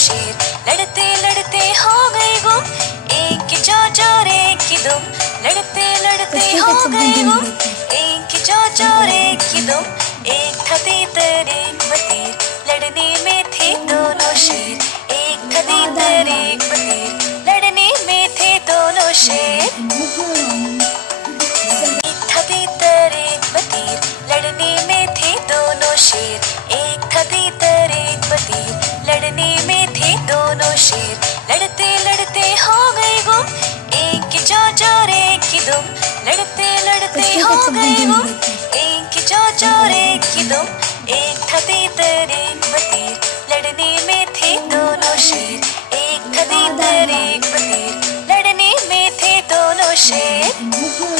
शेर, लड़ते लड़ते हो गए गुम, एक की चोंच और एक की दुम, लड़ते लड़ते हो गए गुम, एक की चोंच और एक की दुम, एक था तीतर एक बतीर, लड़ने में थे दोनों शेर, एक था तीतर एक बतीर, लड़ने में थे दोनों शेर। एक था तीतर एक बतीर, लड़ने में थे दोनों शेर, एक था तीतर एक बतीर, लड़ने में थे दोनों शेर, लड़ते लड़ते हो गए गुम, एक की चोंच और एक की दुम, लड़ते लड़ते हो गए गुम, एक की चोंच और एक की दुम, एक था तीतर एक बतीर, लड़ने में थे दोनों शेर, एक था तीतर एक बतीर, लड़ने में थे दोनों शेर।